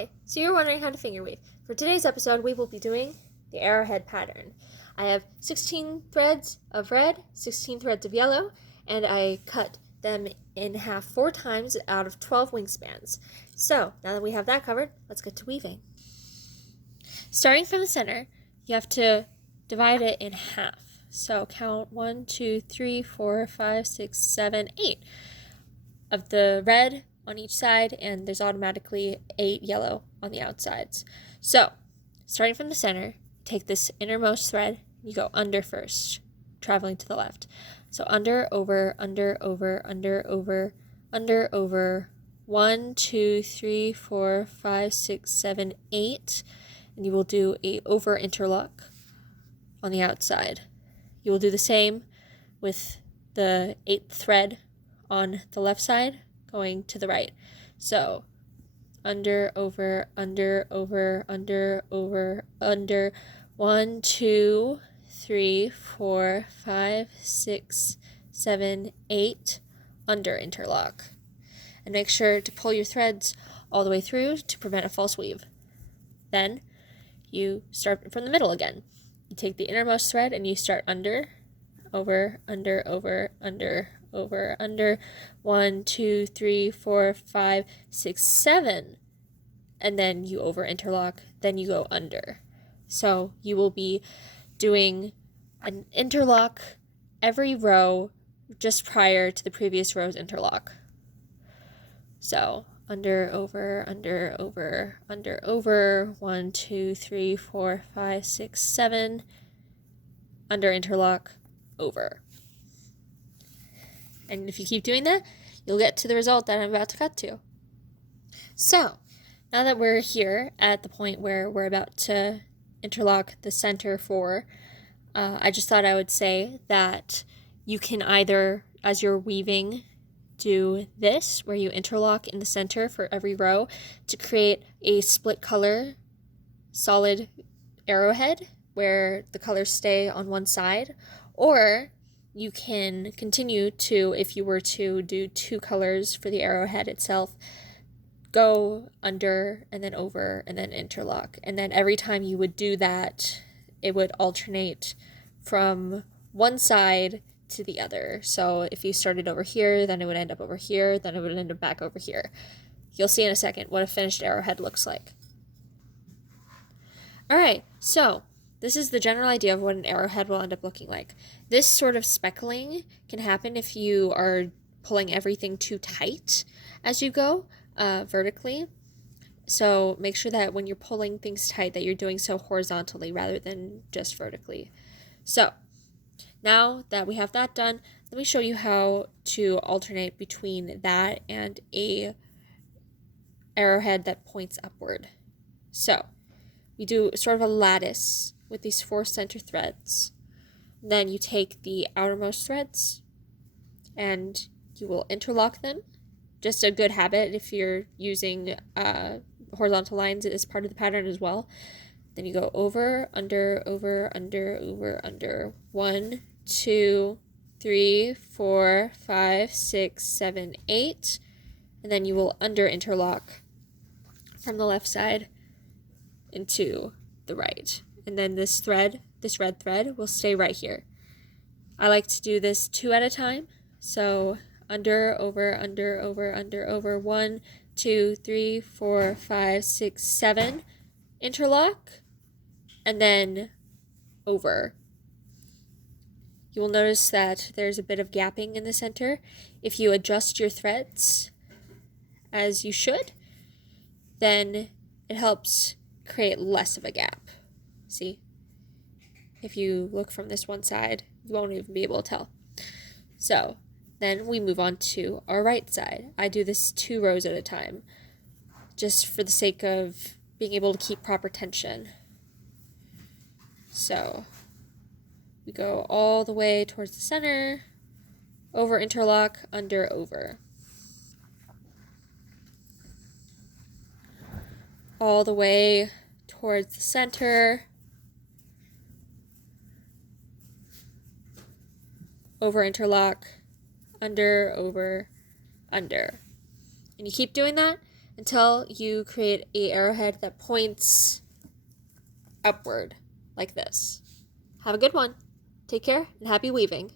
Hi! So you're wondering how to finger weave. For today's episode, we will be doing the arrowhead pattern. I have 16 threads of red, 16 threads of yellow, and I cut them in half 4 times out of 12 wingspans. So, now that we have that covered, let's get to weaving. Starting from the center, you have to divide it in half. So count 1, 2, 3, 4, 5, 6, 7, 8 of the red on each side, and there's automatically 8 yellow on the outsides. So, starting from the center, take this innermost thread, you go under first, traveling to the left. So under, over, under, over, under, over, under, over, 1, 2, 3, 4, 5, 6, 7, 8, and you will do a over interlock on the outside. You will do the same with the 8th thread on the left side, going to the right. So under, over, under, over, under, over, under, 1, 2, 3, 4, 5, 6, 7, 8, under interlock. And make sure to pull your threads all the way through to prevent a false weave. Then you start from the middle again. You take the innermost thread and you start under, over, under, over, under, over, under, 1, 2, 3, 4, 5, 6, 7, and then you over interlock, then you go under. So you will be doing an interlock every row just prior to the previous row's interlock. So under, over, under, over, under, over, 1, 2, 3, 4, 5, 6, 7, under interlock, over. And if you keep doing that, you'll get to the result that I'm about to cut to. So, now that we're here at the point where we're about to interlock the center 4, I just thought I would say that you can either, as you're weaving, do this, where you interlock in the center for every row to create a split color solid arrowhead where the colors stay on one side, or you can continue to, if you were to do 2 colors for the arrowhead itself, go under and then over and then interlock. And then every time you would do that, it would alternate from one side to the other. So if you started over here, then it would end up over here, then it would end up back over here. You'll see in a second what a finished arrowhead looks like. Alright, so this is the general idea of what an arrowhead will end up looking like. This sort of speckling can happen if you are pulling everything too tight as you go vertically. So make sure that when you're pulling things tight that you're doing so horizontally rather than just vertically. So now that we have that done, let me show you how to alternate between that and a arrowhead that points upward. So we do sort of a lattice with these 4 center threads. Then you take the outermost threads and you will interlock them. Just a good habit if you're using horizontal lines as part of the pattern as well. Then you go over, under, over, under, over, under, 1, 2, 3, 4, 5, 6, 7, 8, and then you will under interlock from the left side into the right. And then this red thread, will stay right here. I like to do this 2 at a time. So under, over, under, over, under, over, 1, 2, 3, 4, 5, 6, 7, interlock, and then over. You will notice that there's a bit of gapping in the center. If you adjust your threads as you should, then it helps create less of a gap. See? If you look from this one side, you won't even be able to tell. So then we move on to our right side. I do this 2 rows at a time, just for the sake of being able to keep proper tension. So we go all the way towards the center, over interlock, under, over. All the way towards the center, over interlock, under, over, under. And you keep doing that until you create a arrowhead that points upward like this. Have a good one. Take care and happy weaving.